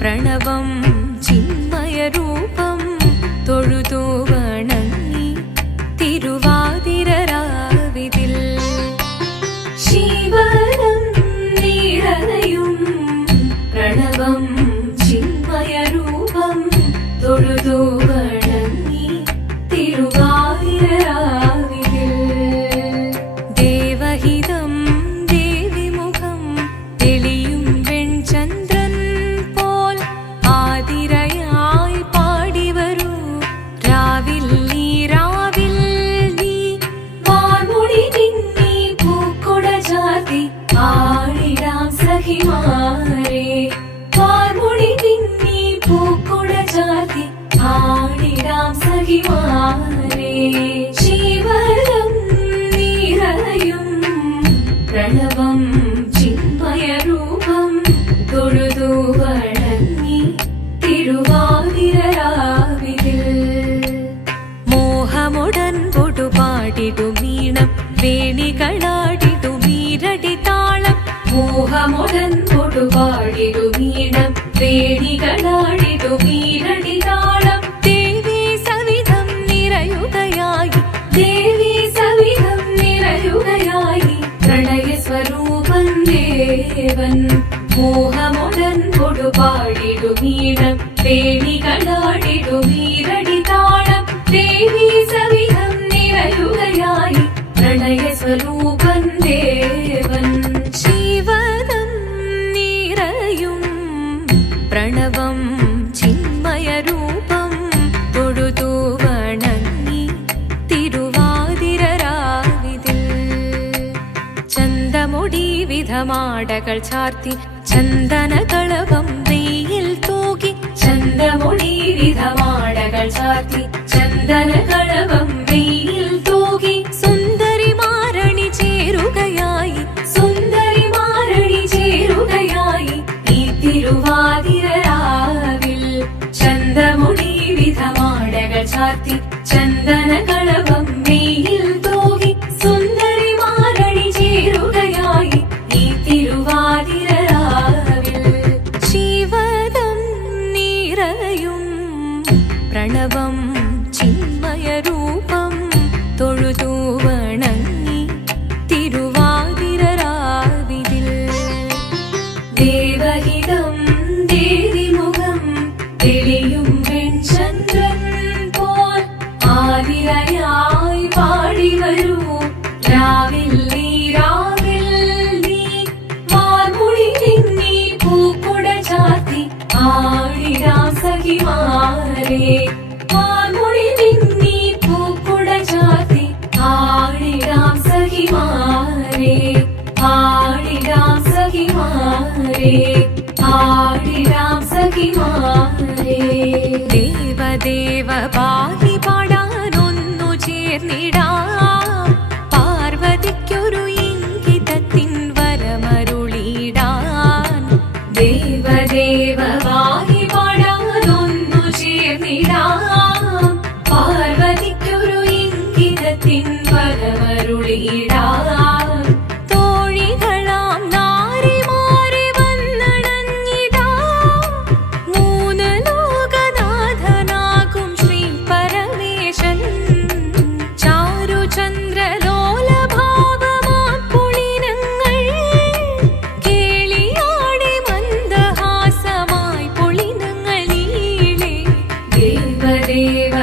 പ്രണവം ചിന്മയരൂപം തൊഴുതു വണങ്ങി തിരുവാതിരരാവിതിൽ ശിവനം നിറയും പ്രണവം ചിന്മയരൂപം തൊഴുതു വണങ്ങി തിരുവാതിരരാവിതിൽ ദേവഹിതം ദേവിമുഖം തെളിയും വെൺചന്ദ്രൻ പോൽ ആതിരയായി പാടിവരൂ രാവിൽ നീ വാർമുടി നിന്നി പൂക്കുട ചാർത്തി ആടിടാം സഖിമാരെ വാർമുടി നിന്നി പൂക്കുട ചാർത്തി ആടിടാം സഖിമാരെ ശിവനം നിറയും പ്രണവം ചിന്മയരൂപം തൊഴുതു വണങ്ങി തിരുവാതിരരാവിതിൽ മോഹമുടൻ പൊടുപാടിടുമീണം വേണികളാടിടുമീരടി താളം മോഹമുടൻ പൊടുപാടിടുമീണം വേണികളാടിടുമീരടി താളം ദേവി സവിധം നിറയുകയായി ദേവി സവിധം നിറയുകയായി പ്രണയ സ്വരൂപൻ ദേവൻ മോഹമുടൻ പൊടുപാടിടുമീണം വേണികളാടിടുമീരടി താളം ദേവി സവിധം നിറയുകയായി പ്രണയ സ്വരൂപൻ ദേവൻ ശിവനം നിറയും പ്രണവം ചിന്മയരൂപം തൊഴുതു വണങ്ങി തിരുവാതിരരാവിതിൽ ചന്തമുടി വിധമാടകൾ ചാർത്തി ചന്ദനകളവം വെയിൽ തൂകി ചന്തമുടി വിധമാടകൾ ചാർത്തി ചന്ദനകളവം വെയിൽ തൂകി സുന്ദരിമാരണി ചേരുകയായി സുന്ദരിമാരണി ചേരുകയായി ഈ തിരുവാതിരരാവിൽ ചന്തമുടി വിധമാടകൾ ചാർത്തി ചന്ദനകളവം വെയിൽ തൂകി സുന്ദരിമാരണി ചേരുകയായി ഈ തിരുവാതിരരാവിൽ ശിവനം നിറയും പ്രണവം ചിന്മയരൂപം തൊഴുതു വണങ്ങി തിരുവാതിരരാവിതിൽ ദേവഹിതം ദേവിമുഖം തെളിയും വെൺചന്ദ്രൻ പോൽ ആതിരയായി പാടിവരൂ രാവിൽ നീ വാർമുടി നിന്നി പൂക്കുട ചാർത്തി ആടിടാം സഖിമാരെ വാർമുടി നിന്നി പൂക്കുട ചാർത്തി ആടിടാം സഖിമാരെ ആടിടാം സഖിമാരെ ആടിടാം സഖിമാരെ ദേവദേവ പാഹി പാടാനൊന്നു ചേർന്നിടാം പാർവതിക്കൊരു ഇംഗിതത്തിൻ വരമരുളിടാൻ ദേവദേവ പാഹി പാടാനൊന്നു ചേർന്നിടാം പാർവതിക്കൊരു ഇംഗിതത്തിൻ വരമരുളിടാൻ തോഴികളാം നാരിമാരെ വന്നണഞ്ഞിടാം മൂന്ന് ലോകനാഥനാകും ശ്രീ പരമേശൻ ചാരുചന്ദ്രലോലഭാവമാം പുളിനങ്ങൾ കേളിയാടി മന്ദഹാസമായി പുളിനങ്ങൾ നീളെ ദേവദേവ